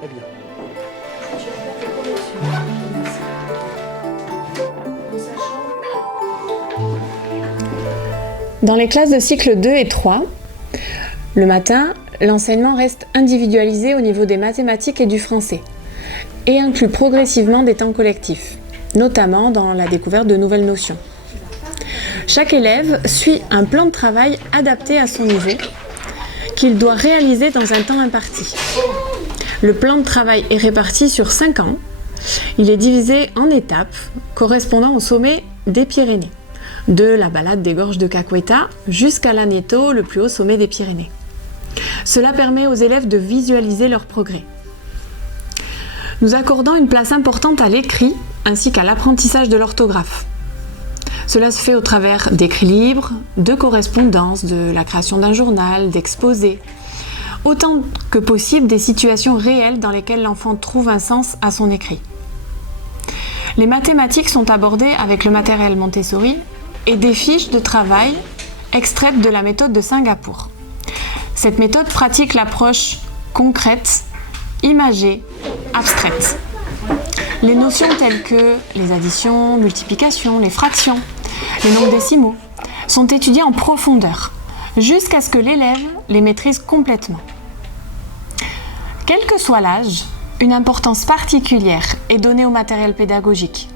Très bien. Dans les classes de cycle 2 et 3, le matin, l'enseignement reste individualisé au niveau des mathématiques et du français et inclut progressivement des temps collectifs, notamment dans la découverte de nouvelles notions. Chaque élève suit un plan de travail adapté à son niveau qu'il doit réaliser dans un temps imparti. Le plan de travail est réparti sur 5 ans. Il est divisé en étapes correspondant au sommet des Pyrénées, de la balade des gorges de Caqueta jusqu'à l'Aneto, le plus haut sommet des Pyrénées. Cela permet aux élèves de visualiser leur progrès. Nous accordons une place importante à l'écrit ainsi qu'à l'apprentissage de l'orthographe. Cela se fait au travers d'écrits libres, de correspondances, de la création d'un journal, d'exposés, autant que possible des situations réelles dans lesquelles l'enfant trouve un sens à son écrit. Les mathématiques sont abordées avec le matériel Montessori et des fiches de travail extraites de la méthode de Singapour. Cette méthode pratique l'approche concrète, imagée, abstraite. Les notions telles que les additions, multiplications, les fractions, les nombres décimaux sont étudiées en profondeur, jusqu'à ce que l'élève les maîtrise complètement. Quel que soit l'âge, une importance particulière est donnée au matériel pédagogique.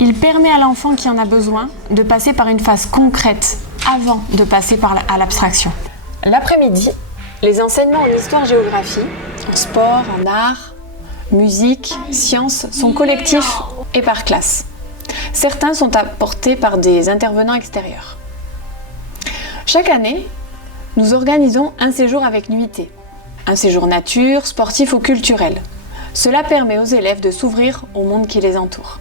Il permet à l'enfant qui en a besoin de passer par une phase concrète avant de passer à l'abstraction. L'après-midi, les enseignements en histoire-géographie, en sport, en art, musique, sciences sont collectifs et par classe. Certains sont apportés par des intervenants extérieurs. Chaque année, nous organisons un séjour avec nuitée, un séjour nature, sportif ou culturel. Cela permet aux élèves de s'ouvrir au monde qui les entoure.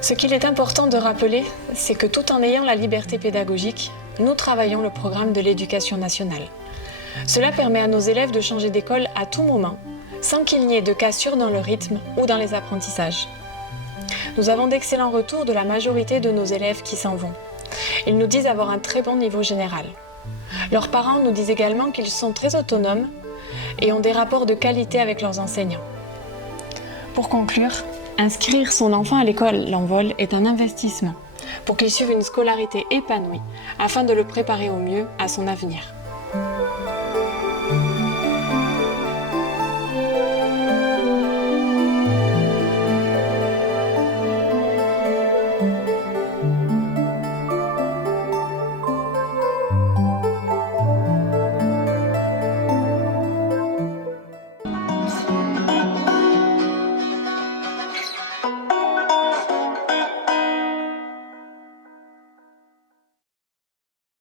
Ce qu'il est important de rappeler, c'est que tout en ayant la liberté pédagogique, nous travaillons le programme de l'éducation nationale. Cela permet à nos élèves de changer d'école à tout moment, sans qu'il n'y ait de cassure dans le rythme ou dans les apprentissages. Nous avons d'excellents retours de la majorité de nos élèves qui s'en vont. Ils nous disent avoir un très bon niveau général. Leurs parents nous disent également qu'ils sont très autonomes et ont des rapports de qualité avec leurs enseignants. Pour conclure, inscrire son enfant à l'école L'Envol est un investissement pour qu'il suive une scolarité épanouie afin de le préparer au mieux à son avenir.